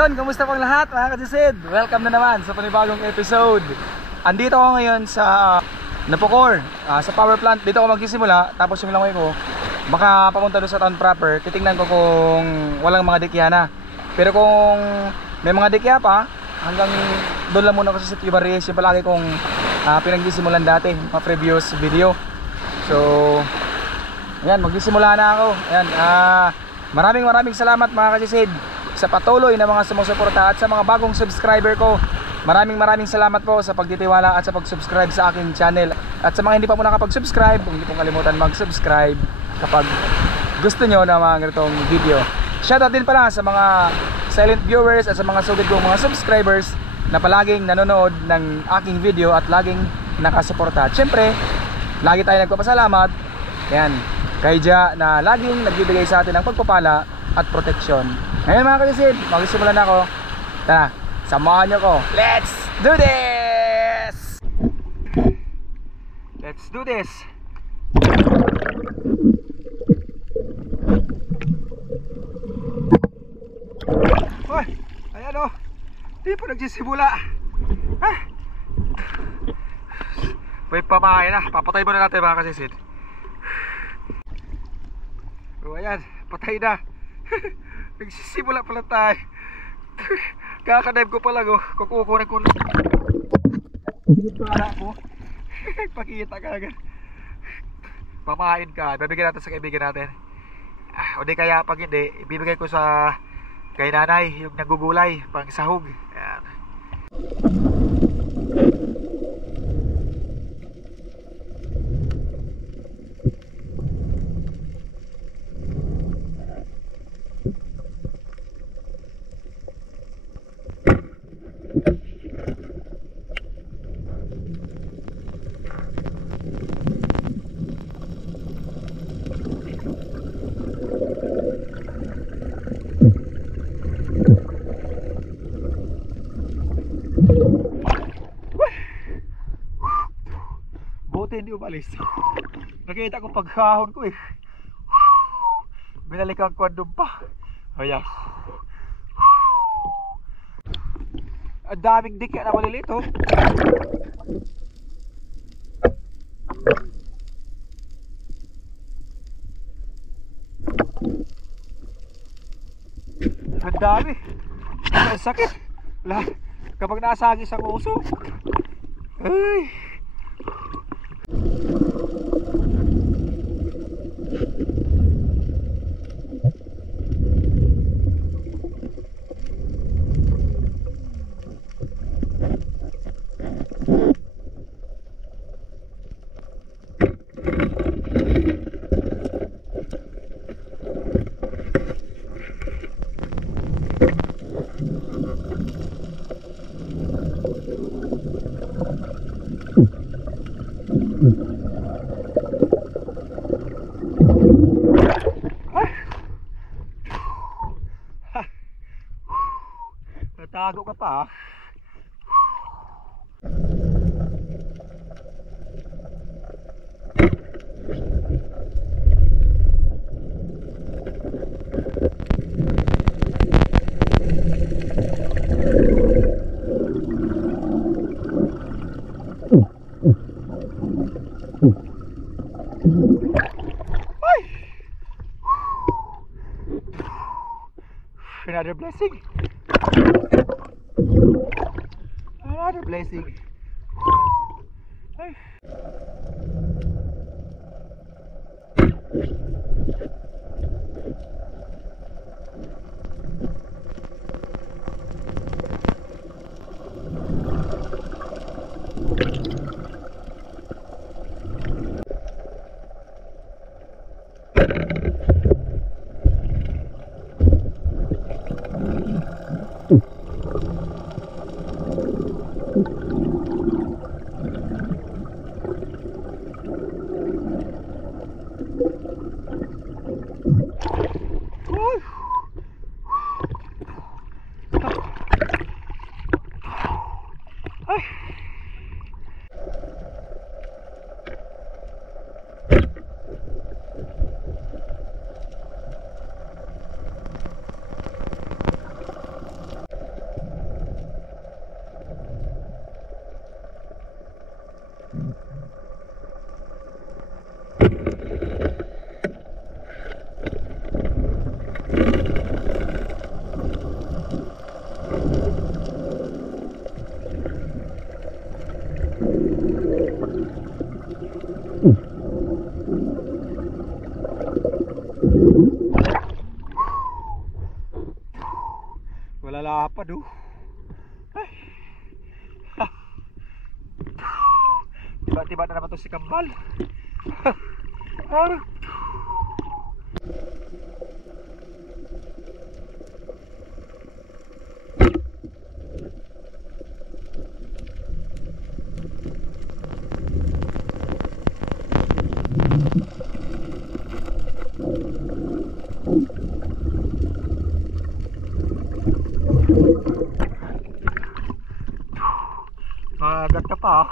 Yun, kamusta pong lahat mga kasisid? Welcome na naman sa panibagong episode. Andito ako ngayon sa Napocor, sa power plant. Dito ako magsisimula, tapos yung langoy ko baka papunta doon sa town proper. Titingnan ko kung walang mga dikya na. Pero kung may mga dikya pa, hanggang doon lang muna ako sa Sitio Barriles. Yung palagi kong pinagsimulan dati, mga previous video. So, ayan, magsisimula na ako. Ayan, maraming salamat mga kasisid sa patuloy na mga sumusuporta at sa mga bagong subscriber ko. Maraming salamat po sa pagtitiwala at sa pag-subscribe sa aking channel. At sa mga hindi pa po nakapag-subscribe, huwag niyo pong kalimutan mag-subscribe kapag gusto nyo na mga ganitong video. Shoutout din pala sa mga silent viewers at sa mga solid kong mga subscribers na palaging nanonood ng aking video at laging nakasuporta. At syempre, lagi tayo nagpapasalamat yan kay Jah na laging nagbibigay sa atin ng pagpapala at proteksyon. Ngayon mga kasisid, magsisimula na ako. Tara, samahan nyo ko. Let's do this! Let's do this! Uy, ayan o. Di pa nagsisimula. Ha? May pamahay na. Papatay mo na natin mga kasisid. O ayan, patay na. Nagsisimula pala tayo. Kakadive ko pala go. Kukukunin ko na. Para ako. Pakita ka agad. Pamahain ka. Babigyan natin sa kaibigan natin. O di kaya pag hindi, ibibigay ko sa kay nanay yung nagugulay pang sahog. Ayan. Hindi umalis. Nakita ko pagkahon ko eh. Binalik ang kwandong pa. Ayan. Ang daming dikya na malilit oh. Ang dami. Ang sakit. Kapag nasagis ang uso. Ay. Natago ka pa. Another blessing. Another blessing. Ay. pa do. Ay. Tiba-tiba na naman to si Kambal. Magat ka pa.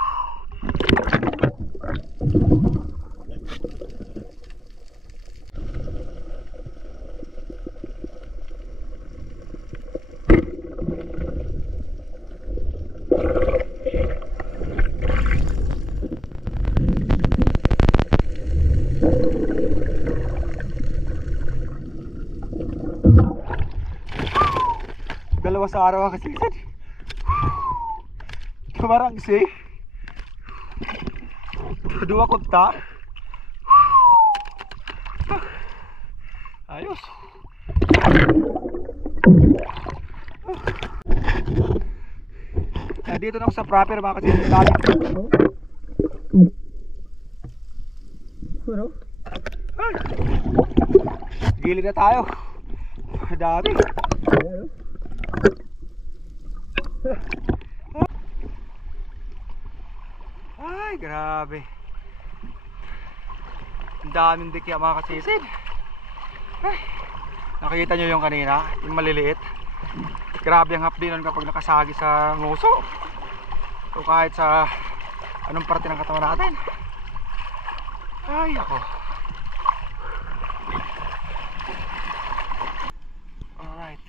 Dalawa sa araw kasi kamarang si dua kunta. Ayos. Dito na ako sa proper mga kasi dali. Ano? Gilid na tayo. Dami. Ay, grabe. Ang daming dikya mga kasisid. Ay, nakikita nyo yung kanina, yung maliliit. Grabe ang hapdi nun kapag nakasagi sa nguso. O kahit sa anong parte ng katawan natin. Ay, ako. Alright.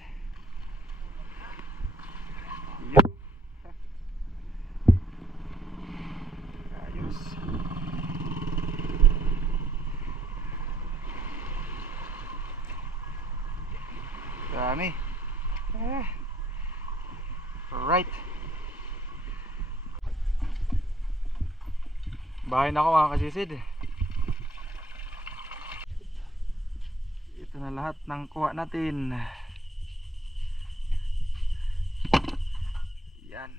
Ayos. Dami. Alright. Bahay na ako mga kasisid. Ito na lahat ng kuha natin. Yan.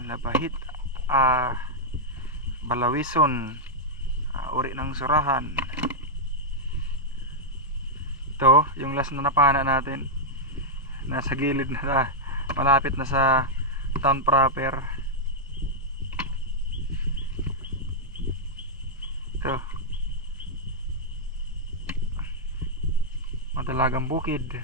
Alabahit, balawison, uri ng surahan. Ito, yung last na napana natin. Nasa gilid na, malapit na sa town proper. Ito, madalagang bukid.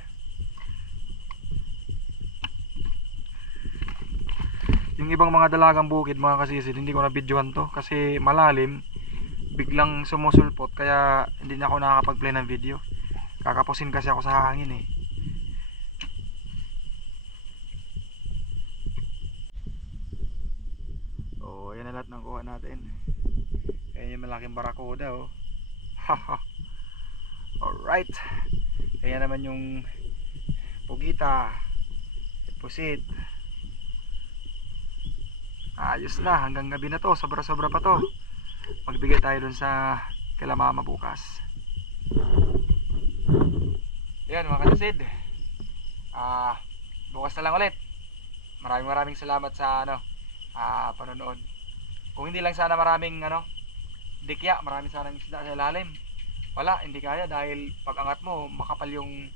Yung ibang mga dalagang bukid mga kasisid, hindi ko na videohan to kasi malalim, biglang sumusulpot, kaya hindi na ako nakakapag-play ng video. Kakapusin kasi ako sa hangin eh. Oh, yan na lahat ng kuha natin. Ayan yung malaking barakuda oh. Alright. Ayan naman yung pugita, pusit. Ayos na, hanggang gabi na to, sobra-sobra pa to. Magbigay tayo dun sa kila mama bukas. Yan mga kasisid, bukas na lang ulit. Maraming salamat sa panonood. Kung hindi lang sana maraming dikya, maraming sanang isda sa ilalim. Wala, hindi kaya dahil pag angat mo makapal yung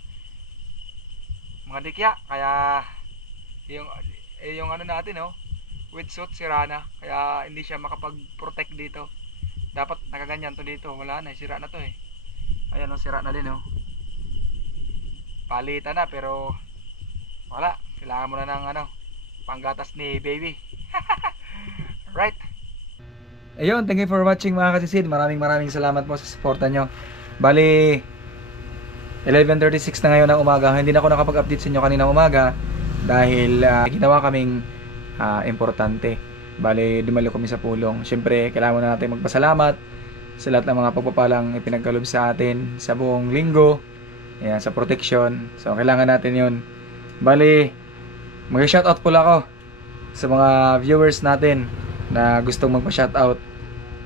mga dikya. Kaya yung natin wetsuit sira na, kaya hindi siya makapag-protect dito. Dapat nakaganyan to dito, wala na, sira na to eh. Ayan sira na din palitan na, pero wala, kailangan mo na ng panggatas ni baby. Right. Ayun, thank you for watching mga kasisid. Maraming salamat po sa suporta nyo. Bali 11:36 na ngayon ng umaga. Hindi na ako nakapag-update sa inyo kaninang umaga dahil ginawa kaming importante. Bali dumalo kami sa pulong. Siyempre kailangan na natin magpasalamat sa lahat ng mga pagpapalang ipinagkaloob sa atin sa buong linggo. Ayan, sa protection. So kailangan natin yun. Bali mag-shoutout pula ako sa mga viewers natin na gustong magpa-shoutout.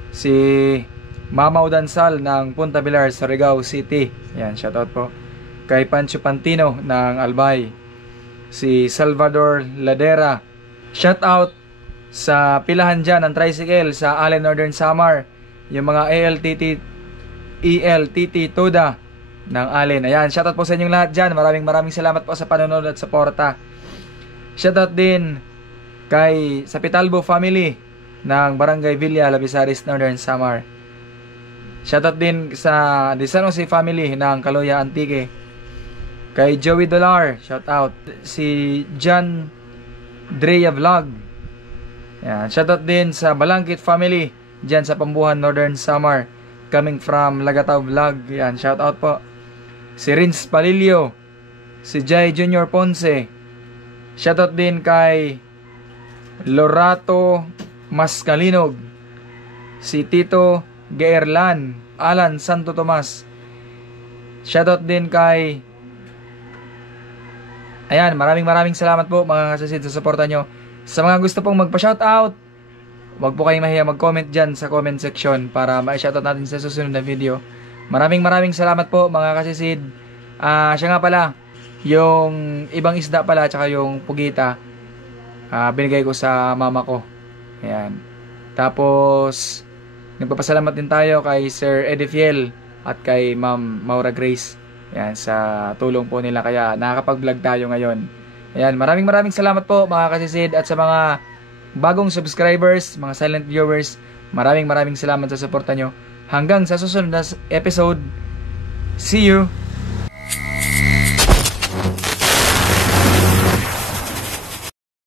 Si Mama Udansal ng Punta Pilar, Surigao City. Yan, shoutout po. Kay Pancho Pantino ng Albay. Si Salvador Ladera. Shoutout sa pilahan dyan ng tricycle sa Allen Northern Samar. Yung mga ELTT Toda ng Allen. Ayan, shoutout po sa inyong lahat dyan. Maraming salamat po sa panonood at suporta. Shoutout din kay sa Pitalbo family ng Barangay Villa, Labisaris, Northern Samar. Shoutout din sa The San Jose family ng Kaloya Antique. Kay Joey Dolar, shoutout. Si John Drea Vlog. Yan. Shoutout din sa Balangkit family dyan sa Pambuhan, Northern Samar. Coming from Lagataw Vlog. Yan, shoutout po. Si Rins Palilio. Si Jai Junior Ponce. Shoutout din kay Lorato Mascalinog. Si Tito Gaerlan, Alan Santo Tomas. Shoutout din kay ayan, maraming salamat po mga kasasid sa suporta nyo. Sa mga gusto pong magpa-shoutout, wag po kayong mahiya mag-comment dyan sa comment section para ma-shoutout natin sa susunod na video. Maraming salamat po mga kasasid. Siya nga pala, yung ibang isda pala tsaka yung pugita, binigay ko sa mama ko. Ayan. Tapos nagpapasalamat din tayo kay Sir Eddie Fiel at kay Ma'am Maura Grace. Yan, sa tulong po nila kaya nakakapag-vlog tayo ngayon. Ayan, maraming salamat po mga kasisid at sa mga bagong subscribers, mga silent viewers, maraming salamat sa suporta nyo. Hanggang sa susunod na episode. See you!